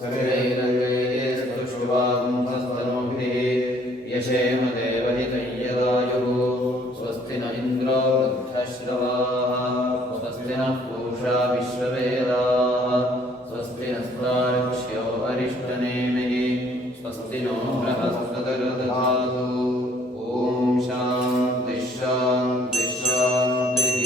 स्थिरैरङ्गैस्तुष्टुवागुंसस्तनोभिः यशेम देवहितं यदायुः स्वस्ति न इन्द्रो वृद्धश्रवाः स्वस्ति नः पूषा विश्ववेदाः स्वस्ति नस्तार्क्ष्यो अरिष्टनेमिः स्वस्ति नो बृहस्पतिर्दधातु ॐ शान्ति शान्ति शान्तिः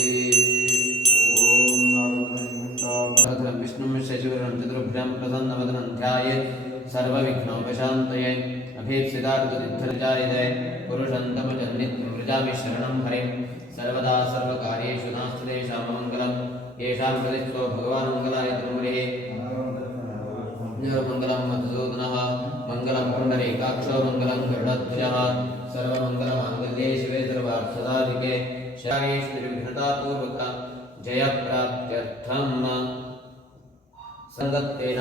ॐ विष्णुं शशिवरं चतुर्भुजं प्रसन्नवदनं ध्यायेत् सर्वविघ्नोपशान्तये अभीप्सितार्थसिद्धिर्जायते पुरुषं तमजं नित्यं व्रजामि शरणं हरिं सर्वदा सर्वकार्येषु नास्ति तेषां मङ्गलं येषां प्रतिष्ठो भगवान् मङ्गलाय तनुहरिः मङ्गलं मधुसूदनः मङ्गलं पुण्डरीकाक्षो मङ्गलं गरुडध्वजः सर्वमङ्गलमाङ्गल्ये शिवे सर्वार्थसाधिके शरणेश्वरिघ्नतापूर्वक जयप्राप्त्यर्थं संगत्तेन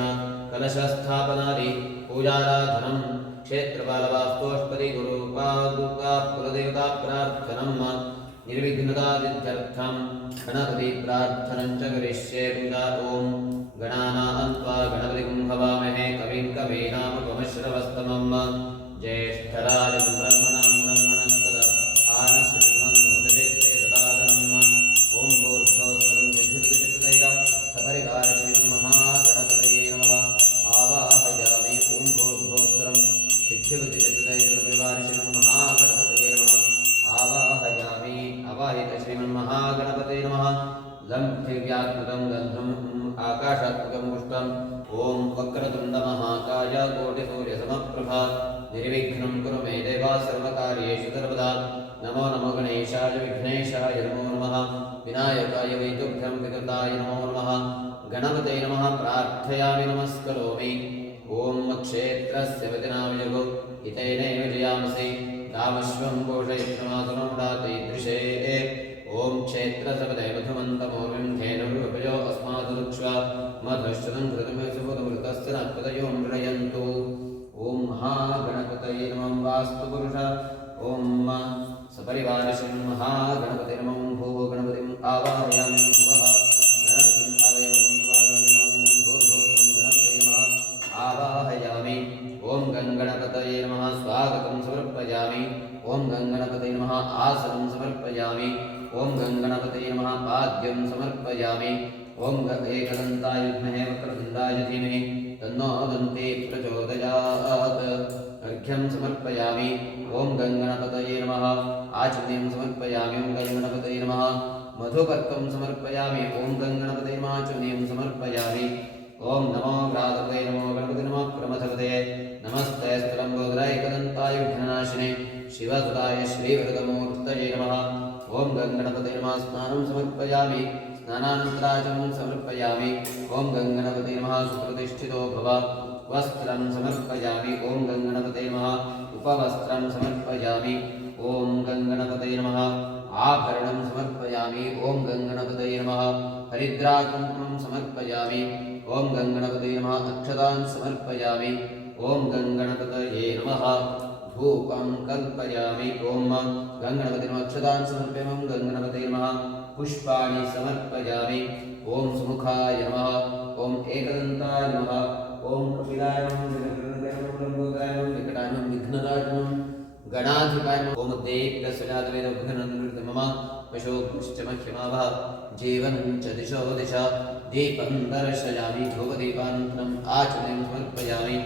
कलशस्थापनादि पूजाराधनं क्षेत्रपालवास्तोष्पदी गुरुपादुका कुलदेवता प्रार्थनं निर्विघ्नतादित्यर्थं गणपति प्रार्थनं च करिष्ये पूजा ॐ गणानां त्वा गणपतिं हवामहे कविं कवीनामुपमश्रवस्तमं ज्येष्ठराजं ब्रह्मणां ब्रह्मणस्पद आनश्रीमन्नोतवेत्ते तदादनं ॐ भूर्भुवस्सुरं विद्युत्प्रचोदयात् सपरिवारश्रीमन्महागणपतये नमः आवाहयामि ॐ भूर्भुवस्सुरं सिद्धिबुद्धिचतुर्दयश्रीमन्महागणपतये नमः आवाहयामि अवाहित श्रीमन्महागणपतये नमः लं दिव्यात्मकं गन्धम् आकाशात्मकं पुष्पम् ॐ वक्रतुण्डमहाकाय कोटिसूर्यसमप्रभा निर्विघ्नं कुरु मे देव सर्वकार्येषु सर्वदा नमो नमो गणेशाय विघ्नेशाय नमो नमः विनायकाय वैतुभ्यं विकृताय नमो नमः गणपते नमः प्रार्थयामि नमस्करोमि ॐ क्षेत्रस्य वदनाविजगो इतेनैव जयामसि रामश्वं घोषयित्वमासुरमुडातैदृशे ॐ क्षेत्रसपदे मधुमन्तमोर्विं धेनुर्विपयो अस्मादुक्ष्वा मधुश्चदं घृतमेसुपदमृतस्य नत्पदयो मृडयन्तु ॐ महागणपतये नमः वास्तुपुरुष ॐ सपरिवारश्रीं महागणपते नमः भूः गणपतिम् आवाहयामि भुवः गणपतिम् आवाहयामि भूर्भुवस्सुरं गणपतये नमः आवाहयामि ॐ गणपतये नमः स्वागतं समर्पयामि ॐ गणपतये नमः आसनं समर्पयामि ॐ गणपतये नमः पाद्यं समर्पयामि ॐ एकदन्ताय विद्महे वक्रतुण्डाय धीमहि तन्नो दन्ती प्रचोदयात् अर्घ्यं समर्पयामि ॐ गणपतये नमः आचमनीं समर्पयामि ॐ गणपतये नमः मधुपर्कं समर्पयामि ॐ गणपतये नमः आचमनीं समर्पयामि ॐ नमो व्रातपते नमो गणपते नमः प्रमथपते नमस्ते स्थलम्बोदराय एकदन्ताय विघ्ननाशिने शिवसुताय श्रीवरदमूर्तये नमः ॐ गणपते नमः स्नानं समर्पयामि स्नानानन्तराचमनं समर्पयामि ॐ गणपते नमः सुप्रतिष्ठितो भव वस्त्रं समर्पयामि ॐ गणपते नमः उपवस्त्रं समर्पयामि ॐ गणपते नमः आभरणं समर्पयामि ॐ गणपते नमः हरिद्राकुङ्कुमं समर्पयामि ॐ गणपते नमः अक्षतान् समर्पयामि ॐ गणपतये नमः धूपं कल्पयामि ॐ गणपते नमः अक्षतान् समर्पयामि ॐ गणपते नमः पुष्पाणि समर्पयामि ॐ सुमुखाय नमः ॐ एकदन्ताय नमः ॐ कपिलाय नमः लम्बोदराय नमः विकटाय नमः विघ्नराय नमः गणाधिपाय नमः ॐ देवप्रसुजातवेदोघ्नन्दृतं मम पशोश्च मह्यमावः जीवनं च दिशो दिशा दीपं दर्शयामि धूपदीपान्तरम् आचमनीं समर्पयामि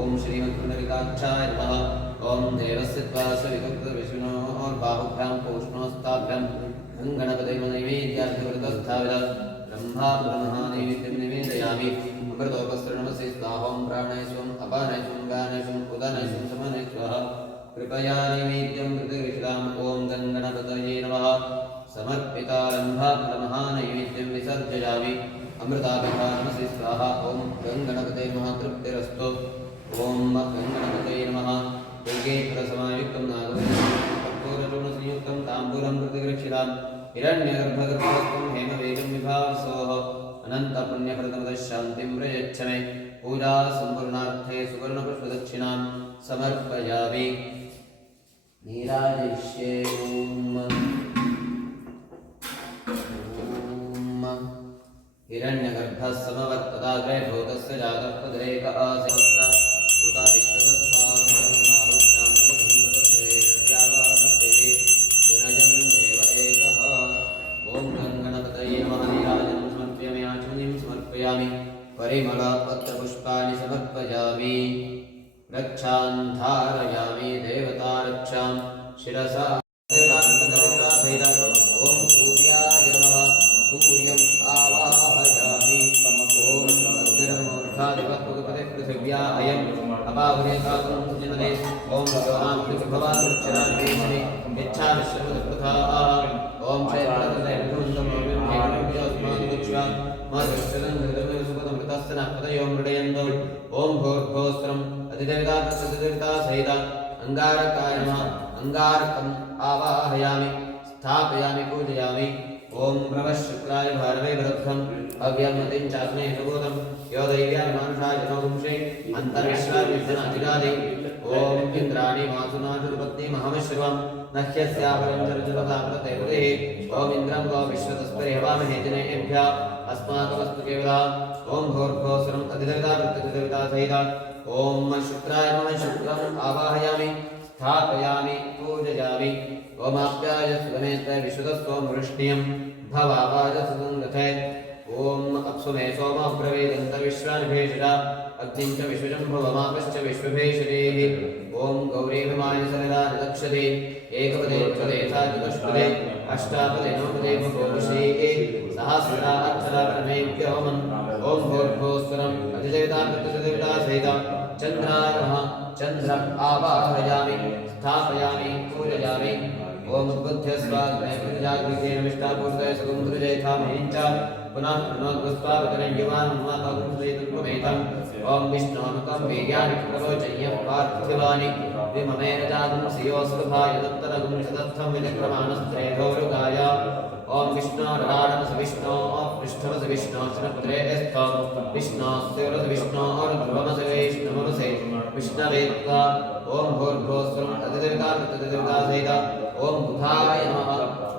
ॐ श्रीमत्पुण्डरीकाक्षाय नमः ॐ देवस्य त्वा सवितुर्विष्णोर्बाहुभ्यां पूष्णोस्ताभ्यां गणपते नैवेद्यार्थकृतस्थाविद ब्रह्मा ब्रह्मानैवेद्यं निवेदयामि अमृतोपस्रणमसि स्वाहों प्राणेश्वम् अपानेश्वं गानेश्वम् उदानेश्वं समानेश्वः कृपया नैवेद्यं कृतकृष्णाम् ॐ गणपतये नमः समर्पितारम्भाफलमहानैवेद्यं विसर्जयामि अमृताभिधानमसि स्वाहा ॐ गणपते नमः तृप्तिरस्तु ॐ गणपतये नमः दुर्गेश्वरसमायुक्तं नागपूरचूर्णसंयुक्तं ताम्बूलं प्रतिगृक्षिताम् हिरण्यगर्भगर्भस्थं हेमवेगं विभावसोः अनन्तपुण्यकृतमतः शान्तिं प्रयच्छ मे पूजा सम्पूर्णार्थे सुवर्णपुष्पदक्षिणां समर्पयामि नीराजयिष्ये ॐ हिरण्यगर्भः समवर्तदाग्रे भूतस्य जातः पदरेक आसीत् उत विश्वतस्मात्माहुष्यामृतधन्वतस्ते जनयन् देव एकः ॐ गङ्गणपतये नमः नीराजनं समर्पयामि आचमनीं समर्पयामि परिमलपत्रपुष्पाणि समर्पयामि रक्षान् धारयामि देवता रक्षां शिरसा ओम भूर्भुवस्त्रम् अधिदेवता सहित अंगारकाय नमः अंगारकम् आवाहयामि स्थापयामि पूजयामि ओम नमः शुक्राय भारवे भरद्भम् अव्यमतिं चास्मै सुबोधं यो दैव्यानि मानुषा जनोगुंषे अन्तरिश्वादिधनाधिरादि ओम इंद्राणि मासुनाजुर्पत्नी महामश्रवं नह्यस्यापरं चरचरतामृते बुधिः ओम इंद्रं गो विश्वतस्परि हवामहे जनेभ्यः अस्माकमस्तु केवला ओम भूर्भुवस्त्रम् अधिदेवता सहित ओम शुक्राय नमः शुक्रम् आवाहयामि स्थापयामि पूजयामि ओमाप्याय सुगमेत विश्वतस्त्वं वृष्णियं भवावाज सुगंगथे ओम अप्सुमे सोम प्रवेदन्त विश्वानिभेषजा अग्निं च विश्वजम्भवमापश्च विश्वभेषजेः ओम गौरीभिमाय सविता निदक्षते एकपदे त्वदेथा चतुष्पदे अष्टापदे नवपदे भगोपश्री सहस्रा अक्षरा परमेभ्योमन् ओम भूर्भुवस्त्रम् अधिदेवता प्रत्यधिदेवता सहित चन्द्राय नमः चन्द्रम् आवाहयामि स्थापयामि पूजयामि ओम बुद्ध्यस्वाग्नेजाग्निकेनमिष्टापूर्तय सुगन्धुर्जयथामहिञ्च पुनः प्रणोद्गस्वावतरय्यवान्माताकुंसुलेतुर्गमेतम् ओम विष्णोनुकं वीर्याणिप्रवोचय्यः पार्थिवानि विममेन जातं सियोऽसुभाय दत्तरगुं सदत्थं विचक्रमाणस्त्रेधोरुगाय ओम विष्णोरराडमस विष्णो पृष्ठमस विष्णो शनपुत्रे स्थं विष्णोस्योरस विष्णोर्ध्रुवमस वैष्णवमसे विष्णवेत्ता ओम भूर्भुवस्त्रम् अधिदेवता प्रत्यधिदेवता सहित ओम बुधाय नमः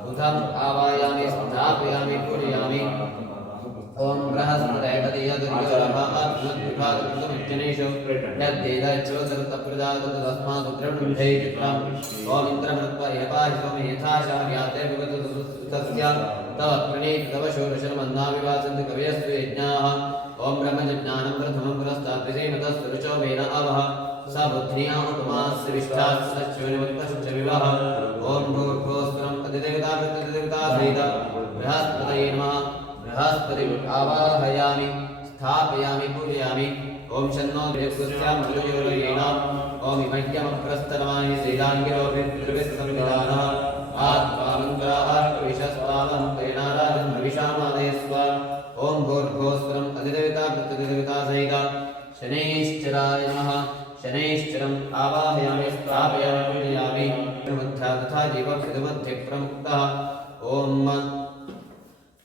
बुधम् आवाहयामि स्थापयामि पूजयामि ओम बृहस्पतये तदीयदुर्योरभात्मद्विभागमित्यनेषु यद्देदच्योदरतप्रजातस्तस्मादुद्रवृन्धे चित्रम् ओम इन्द्रमृत्वा यपाहि सोमे यथाशार्याते विगतस्तस्य तव प्रणीत तव शोरशर्मन्नाविवासन्ति कवयस्तु यज्ञाः ओम ब्रह्मज्ञानं प्रथमं पुरस्ताद्विषेमतस्तु रुचो मेन आवह स बुद्ध्या उपमास्य विष्ठाश्च विवाह ओम भूर्भुवस्त्रम् अधिदेवता प्रत्यधिदेवता सहित बृहस्पतये नमः बृहस्पतिम् आवाहयामि स्थापयामि पूजयामि ओम शन्नो देवस्यां मलयोरेण ओम इमह्यमप्रस्तरमाहि सेदाङ्गिरोभिर्विसंविधानः आत्मामङ्गलार्कविशस्तावं तेनाराजन् भविषामादयस्व ओम भूर्भुवस्त्रम् अधिदेवता प्रत्यधिदेवता सहित शनैश्चराय नमः शनैश्चरम् आवाहयामि स्थापयामि पूजयामि प्रमुद्धा तथा जीवक्षितमध्ये प्रमुक्तः ओम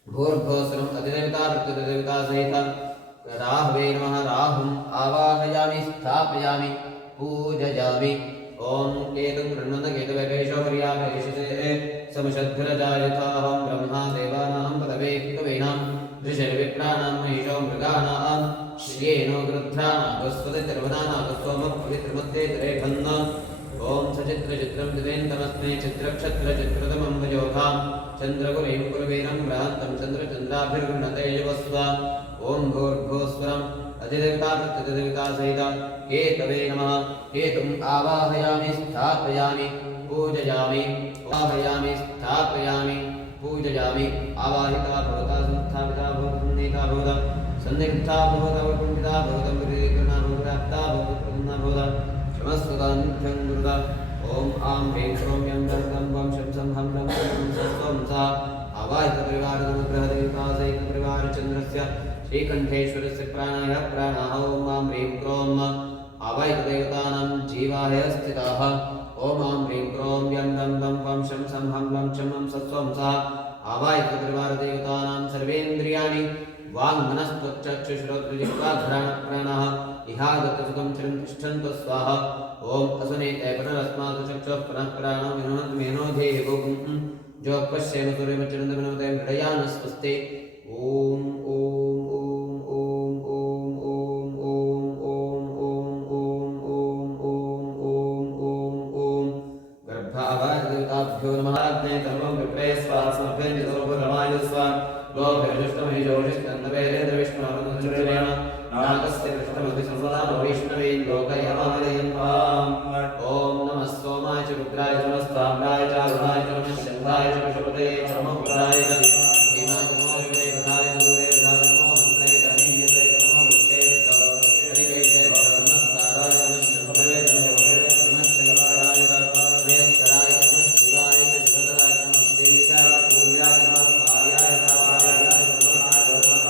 भूर्भुवस्त्रम् अधिदेवता प्रत्यधिदेवता सहित राहवे नमः राहुम् आवाहयामि स्थापयामि पूजयामि ओम केतुं गृह्णन्नकेतुवैकेशोपर्यावेशिते समशद्भिरजायथाहं ब्रह्मा देवानां पदवे कवीनां ऋषिर्विप्राणां महिषो मृगाणां श्रियेनो गृध्रानागस्वतिर्वदानागस्वमपवित्रमध्ये त्रेखन्न ओम सचित्रचित्रं दिवेन्तमस्मै चित्रक्षत्रचित्रतमं भजोधां चन्द्रकुलें कुलवीरं भ्रान्तं चन्द्रचन्द्राभिर्गृह्णते युवस्व ओम भूर्भुवस्त्रम् अधिदेवता प्रत्यधिदेवता सहित केतवे नमः केतुम् आवाहयामि स्थापयामि पूजयामि आवाहयामि स्थापयामि पूजयामि आवाहिता भवता संस्थापिता भवता भवता सन्निग्धा भवता वैकुण्ठिता भवता विवेकना भवता भवता भवता क्षमस्वता नित्यं गुरुता ओम आं ह्रीं क्रों यं दर्दं वं शं सं हं लं सं सा आवाहित परिवारदनुग्रहदेवता सहित परिवारचन्द्रस्य श्रीकण्ठेश्वरस्य प्राणाय प्राणाः ओम आं ह्रीं क्रों आवाहितदेवतानां जीवाय स्थिताः ओम आं ह्रीं क्रों यं दं वं वं शं सं हं लं चं सं सा आवाहितपरिवारदेवतानां सर्वेन्द्रियाणि वाङ्मनस्त्वच्चक्षुश्रोत्रजिह्वाघ्राणप्राणाः इहागतसुखं चिरं तिष्ठन्तु स्वाहा ओम असनेते पुनरस्मात् चक्षुः पुनः प्राणो विनोदन्तु मेनोधेहि भोगुं जो पश्येम सूर्यमच्चरन्दमिनोदयं हृदयान् स्वस्ति ओम स्वाहाग्ने तर्मं विप्रे स्वाहा समर्पयन्ति सर्वभूतमाय स्वाहा गोभिर्जुष्टमहिजोषिष्ठन्दवेरेन्द्रविष्णुनामनुचरेण नागस्य कृष्णमभिसंसदामविष्णवे लोकयमालयन् माम् ॐ नमः सोमाय च रुद्राय च नमस्ताम्राय च अरुणाय च नमः शन्धाय च पशुपतये च नमः उग्राय च भीमाय च नमो विवेकधाय च दुर्वेदाय च नमो मन्त्रे च अनीयते च नमो वृक्षे च हरिकेशे च नमस्काराय च नमः शम्भवे च नमः शङ्कराय च महेश्वराय च नमः शिवाय च शिवतराय च नमः श्रीविशाय च पूर्याय च नमः कार्याय च आर्याय च नमः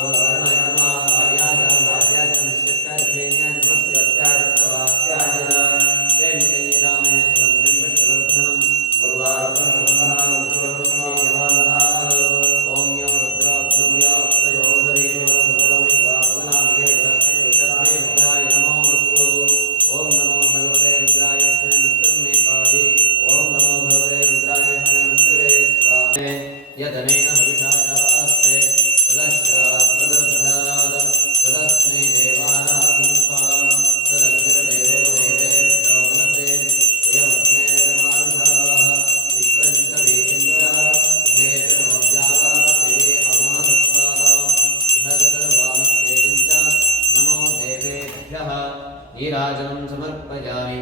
गोवर्णाय च नमः कार्याय च भाग्याय च नमः शिष्टाय च धेन्याय च नमः प्रियत्याय च प्रवाक्याय च यदनेन हविषास्ते तदश्चात्तदभ्राद तदस्मै देवानात्मकां तदग्निर्देवो देवेभ्यो मनसे वयमग्नेर्मानुषाः विश्वं च वीतिं च उभेतिर्मव्याला पृथिवी अमानस्तादा विहगतर्वामस्तेजं च नमो देवेभ्यः नीराजनं समर्पयामि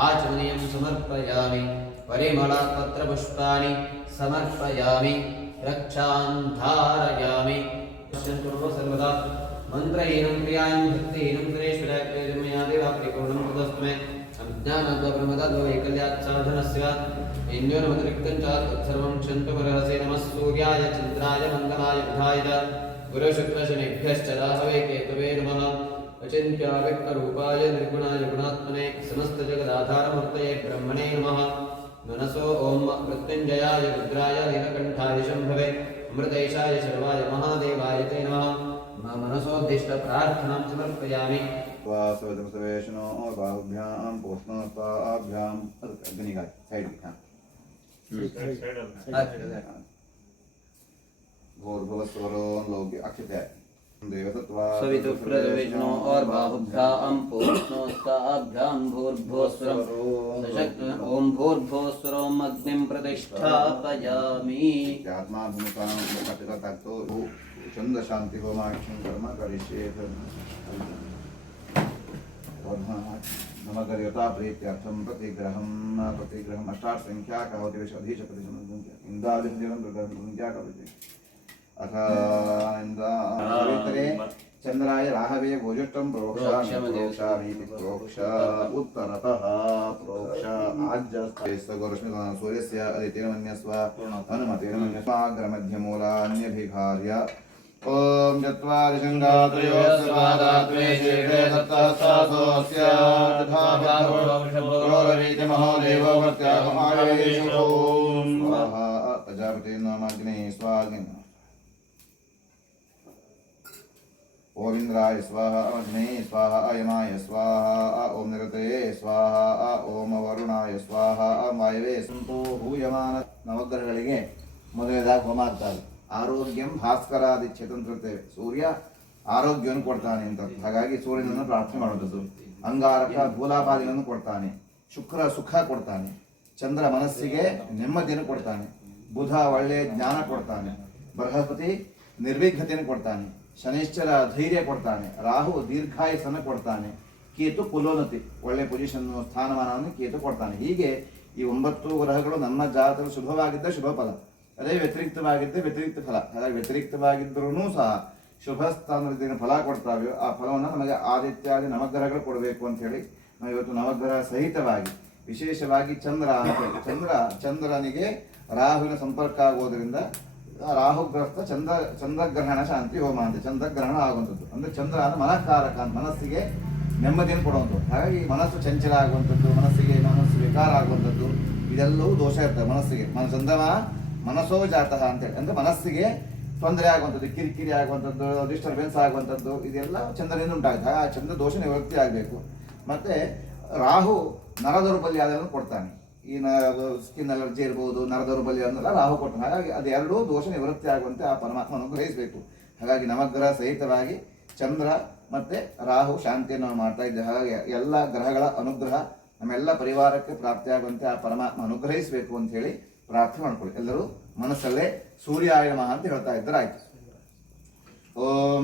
आचमनीयं समर्पयामि परिमलपत्रपुष्पाणि समर्पयामि रक्षां धारयामि सर्वदा मन्त्रहीनं क्रियां भक्तिहीनं सुरेश्वराय देवा परिपूर्णं तदस्मै अज्ञानाद्वप्रमदाद्व वैकल्यात् साधनस्य इन्द्रियमतिरिक्तं च तत्सर्वं क्षन्तु परहसे नमः सूर्याय चन्द्राय मङ्गलाय बुधाय च गुरुशुक्रशनिभ्यश्च राहवे केतवे नमः अचिन्त्य व्यक्तरूपाय निर्गुणाय गुणात्मने समस्तजगदाधारमूर्तये ब्रह्मणे नमः मनसो ओम मृत्युंजयाय रुद्राय नीलकंठाय शंभवे अमृतेशाय शर्वाय महादेवाय ते नमः मनसोद्दिष्ट प्रार्थनां समर्पयामि वासवदमसवेशनो बाहुभ्यां पोष्णोत्पाभ्यां अग्निगाय साइड भूर्भुवस्वरो लोके अक्षिताय सवितुप्रविष्णु और बाहुभ्यां पूर्णोस्ताभ्यां भूर्भुवस्वरं सशक्त ओम भूर्भुवस्वरं अग्निं प्रतिष्ठापयामि आत्मा भूमिकां कटिकतक्तो चंद शांति होमाक्षं कर्म करिष्ये नमगर्यता प्रीत्यर्थं प्रतिग्रहम् अष्टाठ संख्या का होती है अधिश प्रतिशत इंद्रादिजन संख्या का होती अथ इंद्रे चंद्राय राहवे भोजष्टं प्रोक्षामीति प्रोक्ष उत्तरतः प्रोक्ष आज्यस्तगोरश्मि सूर्यस्य अदितेन मन्यस्व हनुमतेन मन्यस्वाग्रमध्यमूलान्यभिघार्य ओम चत्वारिशङ्गात्रयोस्वादात्मे शीघ्रे सप्तसहस्रस्य तथाभागोरवीति महोदेवो वर्त्याहमावेशु ओम स्वाहा प्रजापते नामाग्ने स्वाग्ने ओम इंद्राय स्वाहा अग्ने स्वाहा यमाय स्वाहा ओम निरतये स्वाहा ओम वरुणाय स्वाहा वायवे संतो हूयमान नवग्रहಗಳಿಗೆ ಮೊದಲನೇದಾಗಿ ಹೋಮ ಮಾಡ್ತಾರೆ ಆರೋಗ್ಯಂ ಭಾಸ್ಕರಾದಿ ಕ್ಷೇತ್ರ ಸೂರ್ಯ ಆರೋಗ್ಯವನ್ನು ಕೊಡ್ತಾನೆ ಅಂತ ಹಾಗಾಗಿ ಸೂರ್ಯನನ್ನು ಪ್ರಾರ್ಥನೆ ಮಾಡುವುದು ಅಂಗಾರಕ ಗೋಲಾಪಾದಿಗಳನ್ನು ಕೊಡ್ತಾನೆ ಶುಕ್ರ ಸುಖ ಕೊಡ್ತಾನೆ ಚಂದ್ರ ಮನಸ್ಸಿಗೆ ನೆಮ್ಮದಿಯನ್ನು ಕೊಡ್ತಾನೆ ಬುಧ ಒಳ್ಳೆ ಜ್ಞಾನ ಕೊಡ್ತಾನೆ ಬೃಹಸ್ಪತಿ ನಿರ್ವಿಘ್ನತೆಯನ್ನು ಕೊಡ್ತಾನೆ ಶನಿಶ್ಚರ ಧೈರ್ಯ ಕೊಡ್ತಾನೆ ರಾಹು ದೀರ್ಘಾಯಸ್ಸನ್ನು ಕೊಡ್ತಾನೆ ಕೇತು ಕುಲೋನ್ನತಿ ಒಳ್ಳೆ ಪೊಸಿಷನ್ ಸ್ಥಾನಮಾನವನ್ನು ಕೇತು ಕೊಡ್ತಾನೆ ಹೀಗೆ ಈ 9 ಗ್ರಹಗಳು ನಮ್ಮ ಜಾತಕದಲ್ಲಿ ಶುಭವಾಗಿದ್ದ ಶುಭ ಫಲ ಅದೇ ವ್ಯತಿರಿಕ್ತವಾಗಿದ್ದ ವ್ಯತಿರಿಕ್ತ ಫಲ ಹಾಗಾಗಿ ವ್ಯತಿರಿಕ್ತವಾಗಿದ್ದರೂ ಸಹ ಶುಭ ಸ್ಥಾನದಲ್ಲಿ ಫಲ ಕೊಡ್ತಾವೆ ಆ ಫಲವನ್ನು ನಮಗೆ ಆದಿತ್ಯಾದಿ ನವಗ್ರಹಗಳು ಕೊಡಬೇಕು ಅಂತ ಹೇಳಿ ನಾವು ಇವತ್ತು ನವಗ್ರಹ ಸಹಿತವಾಗಿ ವಿಶೇಷವಾಗಿ ಚಂದ್ರನಿಗೆ ರಾಹುವಿನ ಸಂಪರ್ಕ ಆಗೋದ್ರಿಂದ ರಾಹುಗ್ರಸ್ತ ಚಂದ್ರಗ್ರಹಣ ಶಾಂತಿ ಹೋಮ ಅಂತ ಚಂದ್ರಗ್ರಹಣ ಆಗುವಂಥದ್ದು ಅಂದ್ರೆ ಚಂದ್ರ ಮನಃಕಾರಕ ಅಂತ ಮನಸ್ಸಿಗೆ ನೆಮ್ಮದಿಯನ್ನು ಕೊಡುವಂಥದ್ದು ಹಾಗಾಗಿ ಮನಸ್ಸು ಚಂಚಲ ಆಗುವಂಥದ್ದು ಮನಸ್ಸು ವಿಕಾರ ಆಗುವಂಥದ್ದು ಇದೆಲ್ಲವೂ ದೋಷ ಇರ್ತದೆ ಮನಸ್ಸಿಗೆ ಚಂದ್ರಮ ಮನಸ್ಸೋ ಜಾತಃ ಅಂತೇಳಿ ಅಂದ್ರೆ ಮನಸ್ಸಿಗೆ ತೊಂದರೆ ಆಗುವಂಥದ್ದು ಕಿರಿಕಿರಿ ಆಗುವಂಥದ್ದು ಡಿಸ್ಟರ್ಬೆನ್ಸ್ ಆಗುವಂಥದ್ದು ಇದೆಲ್ಲ ಚಂದ್ರನಿಂದ ಉಂಟಾಗುತ್ತೆ ಆ ಚಂದ್ರ ದೋಷ ನಿವೃತ್ತಿ ಆಗಬೇಕು ಮತ್ತೆ ರಾಹು ನರದೌರ್ಬಲ್ಯ ಅದನ್ನು ಕೊಡ್ತಾನೆ ಈ ಸ್ಕಿನ್ ಅಲರ್ಜಿ ಇರ್ಬೋದು ನರದೌರ್ಬಲ್ಯ ಅನ್ನೆಲ್ಲ ರಾಹು ಕೊಡ್ತಾನೆ ಹಾಗಾಗಿ ಅದೆರಡೂ ದೋಷ ನಿವೃತ್ತಿ ಆಗುವಂತೆ ಆ ಪರಮಾತ್ಮ ಅನುಗ್ರಹಿಸಬೇಕು ಹಾಗಾಗಿ ನವಗ್ರಹ ಸಹಿತವಾಗಿ ಚಂದ್ರ ಮತ್ತೆ ರಾಹು ಶಾಂತಿಯನ್ನು ನಾವು ಮಾಡ್ತಾ ಇದ್ದೇವೆ ಹಾಗಾಗಿ ಎಲ್ಲ ಗ್ರಹಗಳ ಅನುಗ್ರಹ ನಮ್ಮೆಲ್ಲ ಪರಿವಾರಕ್ಕೆ ಪ್ರಾಪ್ತಿಯಾಗುವಂತೆ ಆ ಪರಮಾತ್ಮ ಅನುಗ್ರಹಿಸಬೇಕು ಅಂತ ಹೇಳಿ ಪ್ರಾರ್ಥನೆ ಮಾಡ್ಕೊಳ್ಳಿ. ಎಲ್ಲರೂ ಮನಸ್ಸಲ್ಲೇ ಸೂರ್ಯಾಯ ನಮಃ ಅಂತ ಹೇಳ್ತಾ ಇದ್ದಾರೆ. ಆಯ್ತು. ಓಂ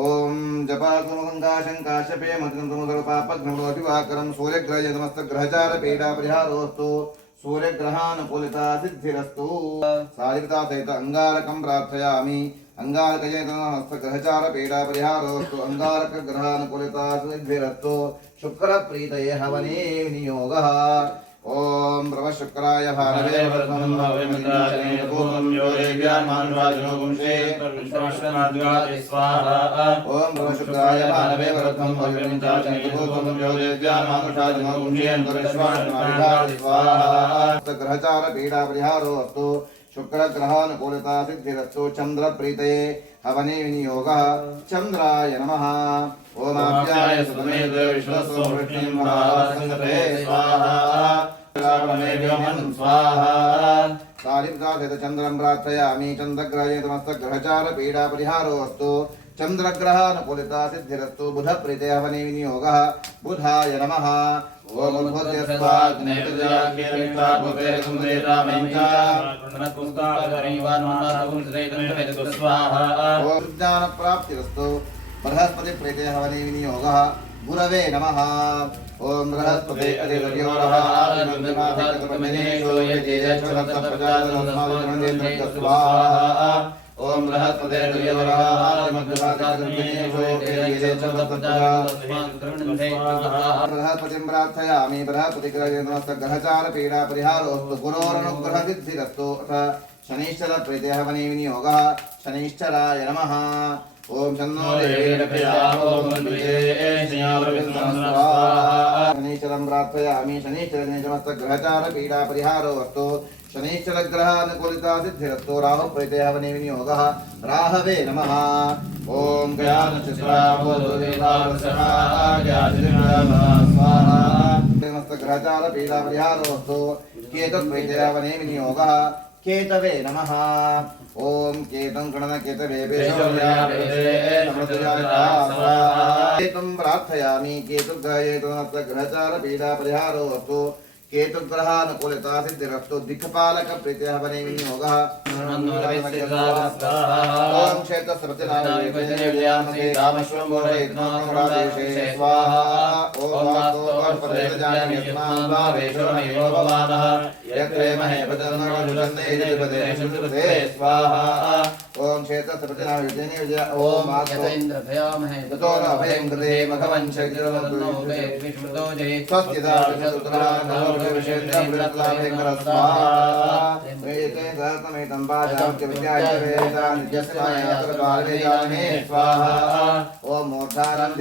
ओम जपात्मकंकाशंकाशपे मधुरपापघ्नमोदिवाकरं सूर्यग्रह नमस्तग्रहचार पीडा परिहारोस्तु सूर्यग्रहानुकूलिता सिद्धिरस्तु साधिता सहित अंगारकं प्रार्थयामि अंगारकजयत नमस्तग्रहचार पीडा परिहारोस्तु अंगारकग्रहानुकूलिता सिद्धिरस्तु शुक्रप्रीतये हवने विनियोगः ओम नमः शुक्राय भानवे वर्धनं भवमिन्द्राय पूर्णं यो देव्यान्मानुवाजनो गुंशे विश्वनाद्गाय स्वाहा ओम नमः शुक्राय भानवे वर्धनं भवमिन्द्राय पूर्णं यो देव्यान्मानुवाजनो गुंशे विश्वनाद्गाय स्वाहा ग्रहचार पीडा परिहारो अस्तु शुक्र ग्रहानुकूलिता सिद्धिरस्तु चंद्र प्रीतये हवने विनियोगः चंद्राय नमः ओम आप्याय सुतमेव विश्वस्व वृष्टिं महासंगते स्वाहा रावणे व्योमन् स्वाहा कालिकाधित चंद्रं प्रार्थयामि चंद्रग्रहे तमस्तग्रहचार पीडा परिहारो अस्तु चंद्रग्रहानुकूलिता सिद्धिरस्तु बुध प्रीते हवने विनियोगः बुधाय नमः ओम उद्भोद्यस्वाग्नेतजाग्यमिता भूते सुंदरेरामेंचा ओम ज्ञान प्राप्तिरस्तु बृहस्पति प्रीते हवने विनियोगः गुरवे नमः ओम बृहस्पति अधिगर्योरः आदिमध्यमाधिकतमनेषु यजेजच्छरत्तप्रजातनस्मादिन्द्रस्य स्वाहा ओम बृहस्पति अधिगर्योरः आदिमध्यमाधिकतमनेषु बृहस्पतिं प्रार्थयामि बृहस्पतिग्रहे नमस्तग्रहचार पीडा परिहारोस्तु गुरोरनुग्रह सिद्धिरस्तु अथ शनिश्चर प्रीते हवने विनियोगः शनिश्चराय नमः ओम शन्नो शनिश्चरं प्रार्थयामि शनिश्चरने समस्तग्रहचार पीडा परिहारो अस्तु शनिश्चरग्रहानुकूलिता सिद्धिरस्तु राहु प्रीते हवने विनियोगः राहवे नमः ओम समस्तग्रहचार पीडा परिहारो अस्तु केतु प्रीते हवने विनियोगः केतवे नमः ओम केतं गणन केतवे केतं प्रार्थयामि केतुग्रहे ग्रहचार पीडा परिहारो अस्तु केतुग्रहानुकूलिता सिद्धिरस्तु दिक्पालक प्रीते हवने विनियोगः ओम क्षेत्रस्रवचनामसे रामश्वम्भोरयज्ञोपरादेशे स्वाहा ओम वास्तोर्पदेशजानयस्मान्भावेशोमयोगवादः यक्रेमहे पदनोजुलन्देदिपदे स्वाहा ओम क्षेत्रस्रवचनामसे ओम इन्द्रभयामहे ततो न अभयं कृते मघवंशगिरवन्तु स्वस्तिदा विशुद्धाः ओम मूर्धारं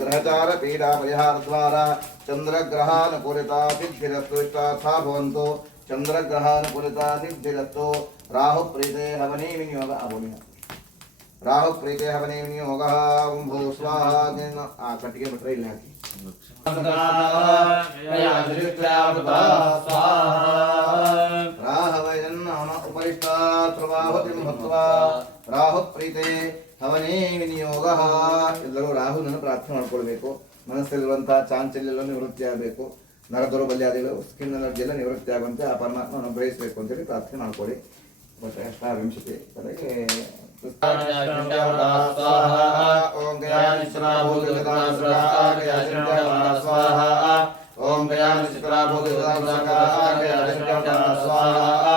ग्रहचार पीडा परिहार द्वारा चंद्रग्रहानुकूलिता सिद्धिरस्तु इष्टार्था भवन्तु चंद्रग्रहानुकूलिता सिद्धिरस्तु राहु प्रीते हवने विनियोगः राहु प्रीते हवने विनियोगः ओम भू स्वाहा कट्टिगे बिट्रे ಇಲ್ಲಿ ಹಾಕಿ राहवयन्नाम उपरिष्टात् प्रवाहतिं भक्त्वा राहु प्रीते हवने विनियोगः ಎಲ್ಲರೂ ರಾಹುನನ್ನು ಪ್ರಾರ್ಥನೆ ಮಾಡಿಕೊಳ್ಳಬೇಕು. ಮನಸ್ಸಲ್ಲಿರುವಂತಹ ಚಾಂಚಲ್ಯವನ್ನು ನಿವೃತ್ತಿ ಆಗಬೇಕು. ನರ ದೌರ್ಬಲ್ಯಾದಿಗಳು ಸ್ಕಿನ್ ಅಲರ್ಜಿ ಎಲ್ಲ ನಿವೃತ್ತಿ ಆಗುವಂತೆ ಆ ಪರಮಾತ್ಮನ ಅನುಗ್ರಹಿಸಬೇಕು ಅಂತ ಹೇಳಿ ಪ್ರಾರ್ಥನೆ ಮಾಡ್ಕೊಳ್ಳಿ. ಅಷ್ಟಾವಿಂಶತಿ ಕಡೆಗೆ ಓಂ ओम गयान चित्रा भोग स्वाहा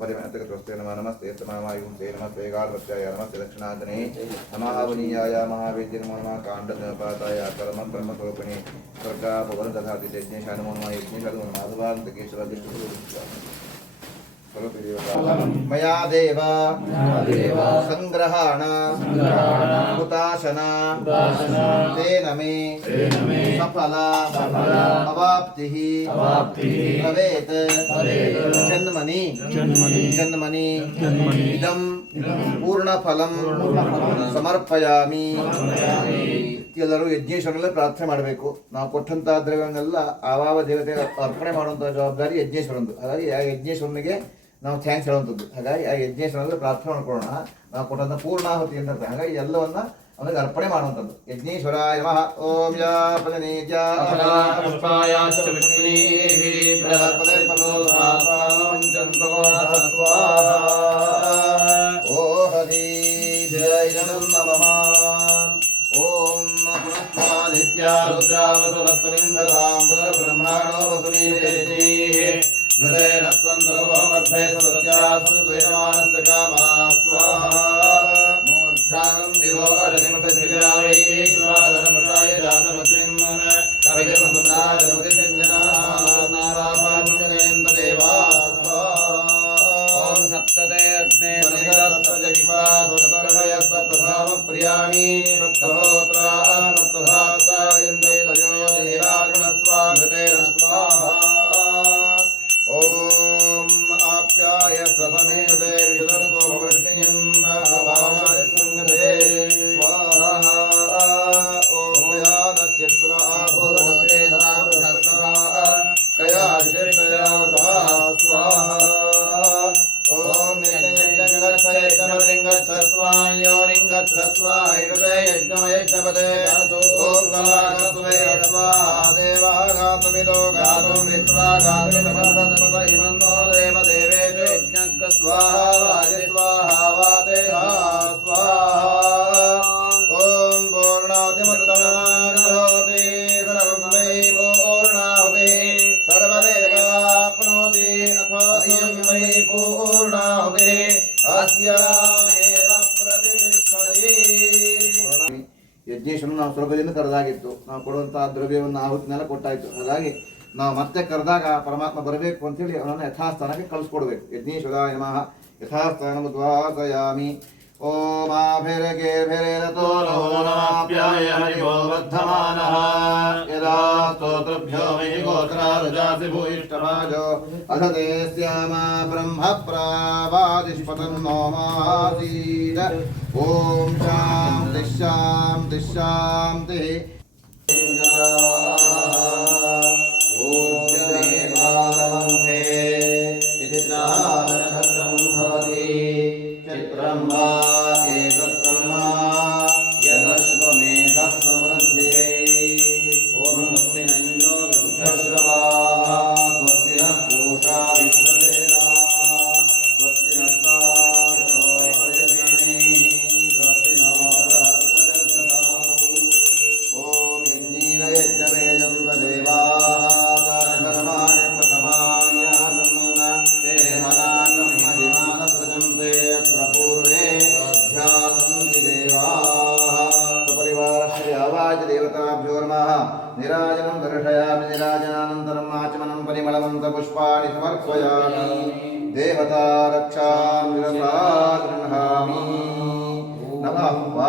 परिमणतकस्ते नमः नमस्ते तमायुंसे नमस्ते गाढवत्याय नमस्ते दक्षिणातने नमः वनीयाय महावेद्य नमो नमः काण्डपाताय कर्मस्वरूपिणे स्वर्गा भवन दधाति यज्ञेशाय नमो नमः यज्ञेशाय नमो नमः माधवान्तकेशव मया देव संग्रहाण हुताशन तेन मे सफला अवाप्तिः भवेत् जन्मनि इदं पूर्णफलं ಸಮರ್ಪಯಾಮಿ. ಎಲ್ಲರೂ ಯಜ್ಞೇಶ್ವರನಲ್ಲೇ ಪ್ರಾರ್ಥನೆ ಮಾಡಬೇಕು. ನಾವು ಕೊಟ್ಟಂತಹ ದ್ರವ್ಯವನ್ನೆಲ್ಲ ಆವಾವ ದೇವತೆಗೆ ಅರ್ಪಣೆ ಮಾಡುವಂತಹ ಜವಾಬ್ದಾರಿ ಯಜ್ಞೇಶ್ವರಂದು. ಹಾಗಾಗಿ ಆ ಯಜ್ಞೇಶ್ವರನಿಗೆ ನಾವು ಥ್ಯಾಂಕ್ಸ್ ಹೇಳುವಂಥದ್ದು. ಹಾಗಾಗಿ ಆ ಯಜ್ಞೇಶ್ವರನಲ್ಲೇ ಪ್ರಾರ್ಥನೆ ಮಾಡ್ಕೊಳ್ಳೋಣ. ನಾವು ಕೊಟ್ಟಂಥ ಪೂರ್ಣಾಹುತಿ ಅಂತ ಇರ್ತದೆ. ಹಾಗಾಗಿ ಎಲ್ಲವನ್ನ ಅವನಿಗೆ ಅರ್ಪಣೆ ಮಾಡುವಂಥದ್ದು. ಯಜ್ಞೇಶ್ವರಾಯ ನಮಃ. ಓಂ ಯಾ ಪದನೇಜ ಓ ಹರಿ ಜಯ ನಮಃ. ಓಂ ಪುನಃ ರುದ್ರಾವಸುರಸ್ವರಿಂಧರಾಂ ಪುನರ್ಬ್ರಹ್ಮಾಣೋ ವಸುನೀರೇಜೀಃ ಹೃದಯನತ್ವಂ ಸರ್ವಮರ್ಥೇ ಸತ್ಯಾಸ್ಮೃತೇಮಾನಸ್ಯ ಕಾಮಾ ಸ್ವಾಹಾ. ಮೂರ್ಧಾಗಂ ದಿವೋ ಅರಗಿಮತಜ್ಞಾವೈಶ್ವಾದರಮೃತಾಯ ಜಾತಮತ್ರಿಂ ಕವಿಜಮುನಾಜರುದಿಸಂಜನಾನಾರಾಪಾನುಜಯಂತ ದೇವಾ ಸ್ವಾಹಾ. ಓಂ ಸಪ್ತತೆ ಅಗ್ನೇ ಸನಿಧಸ್ತಜಗಿಪಾ ಸಪ್ತರ್ಷಯ ಸಪ್ತಧಾಮ ಪ್ರಿಯಾಣಿ ಸಪ್ತಹೋತ್ರಾ ಸಪ್ತಧಾತ್ರಾಯಂತೆ ತಯೋ ದೇವಾಗಣಸ್ವಾಗತೇನ ಸ್ವಾಹಾ. ಓಂ ಆಪ್ಯಾಯ ಸತಮೇತೆ ವಿದರ್ಭವರ್ಷಿಯಂ ಭಾವಾಯ ಸಂಗತೆ ಸ್ವಾಹಾ. ಓಂ ಯಾನಚಿತ್ರ ಆಭುರತೆ ನಾಮೃತಸ್ವಾ ಕಯಾಶಿರ್ಷಯಾ ಸ್ವಾಹಾ. ಓಂ ಯಜ್ಞಯಜ್ಞಪದೇ ಓಂ ಗಲಾಗಸ್ವೇ ಸ್ವಾಹಾ. ದೇವಾಗಾತುಮಿದೋ ಗಾತುಂ ವಿಶ್ವಾ ಗಾತುಮಿದಮನಸ್ಪತ ಇಮನ್ನೋ ದೇವ ದೇವೇಶು ಯಜ್ಞಕ್ಕ ಸ್ವಾಹಾ ವಾಜಿ ಸ್ವಾಹಾ ವಾದೇಹಾ ಸ್ವಾಹಾ. ಓಂ ಪೂರ್ಣಾಹುತಿಮುತ್ತಮಾನ್ಹೋತಿ ಸರ್ವಂ ವೈ ಪೂರ್ಣಾಹುತಿ ಸರ್ವದೇವಾಪ್ನೋತಿ ಅಥೋ ಇಯಂ ವೈ ಪೂರ್ಣಾಹುತಿ ಅಸ್ಯಾಮೇವ ಪ್ರತಿಷ್ಠತಿ. ಯಜ್ಞೇಶ್ವರನು ನಾವು ಸ್ವರ್ಗದಿಂದ ಕರೆದಾಗಿತ್ತು. ನಾವು ಕೊಡುವಂತಹ ದ್ರವ್ಯವನ್ನು ಆಹುತಿನೆಲ್ಲ ಕೊಟ್ಟಾಯಿತು. ಹಾಗಾಗಿ ನಾವು ಮತ್ತೆ ಕರೆದಾಗ ಪರಮಾತ್ಮ ಬರಬೇಕು ಅಂತೇಳಿ ಅವನನ್ನು ಯಥಾಸ್ಥಾನಕ್ಕೆ ಕಳಿಸ್ಕೊಡ್ಬೇಕು. ಯಜ್ಞೇಶ್ವರಾಯ ನಮಃ. ಯಥಾಸ್ಥಾನಮುದ್ವಾಸಯಾಮಿ. ಓಂ ಆಭಿರಗೇರ್ಭಿರೇರತೋ ನಮೋನಮಾಪ್ಯಾಯ ಹರಿವೋ ವರ್ಧಮಾನಃ. ಯದಾ ಸ್ತೋತ್ರಭ್ಯೋ ಮೈ ಗೋತ್ರಾರುಜಾಸಿ ಭೂಯಿಷ್ಠಮಾಜೋ ಅಧತೆ ಸ್ಯಾಮ ಬ್ರಹ್ಮ ಪ್ರಾವಾದಿಷ್ಪತನ್ನೋ ಮಾಸೀದ. ಓಂ ಶಾಂತಿ ಶಾಂತಿ ಶಾಂತಿ. ಚಿತ್ರಂ ವಾ ಏತತ್ಕರ್ಮ ಯದಶ್ವಮೇಧಃ ಸಮೃದ್ಧಿರೇ. ಓಂ ಸ್ವಸ್ತಿ ನ ಇಂದ್ರೋ ವೃದ್ಧಶ್ರವಾಃ ಸ್ವಸ್ತಿ ನಃ ಪೂಷಾ ವಿಶ್ವವೇದಾಃ ಸ್ವಸ್ತಿ ನಸ್ತಾರ್ಯೋ ಹರಿರ್ವೇಣೀ ಸ್ವಸ್ತಿ ನೋ ಬೃಹಸ್ಪತಿರ್ದಧಾತು. ಓಂ ಯಜ್ಞೇನ ಯಜ್ಞಮೇಜಂ ದೇವಾಃ ತಾರಕರ್ಮಾಣಿ ಪ್ರಥಮಾನ್ಯಾಸಂ ತೇ ಮನಾಕಂ ಮಹಿಮಾನಸ್ಸಜಂತೆ ಅತ್ರ ಪೂರ್ವೇ ಅಧ್ಯಾಸಂತಿ ದೇವಾಃ. ಪರಿವಾರಸ್ಯ ಯಾವಾಚ ದೇವತಾಭ್ಯೋ ನಮಃ. ನಿರಾಜನಂ ದರ್ಶಯಾಮಿ. ನಿರಾಜನಾನಂತರಂ ಆಚಮನಂ ಪರಿಮಳವಂತ ಪುಷ್ಪಾಣಿ ಸಮರ್ಪಯಾಮಿ. ದೇವತಾ ರಕ್ಷಾಂ ವಿರತಾ ಗೃಹಾಮಿ. ನಮಃ.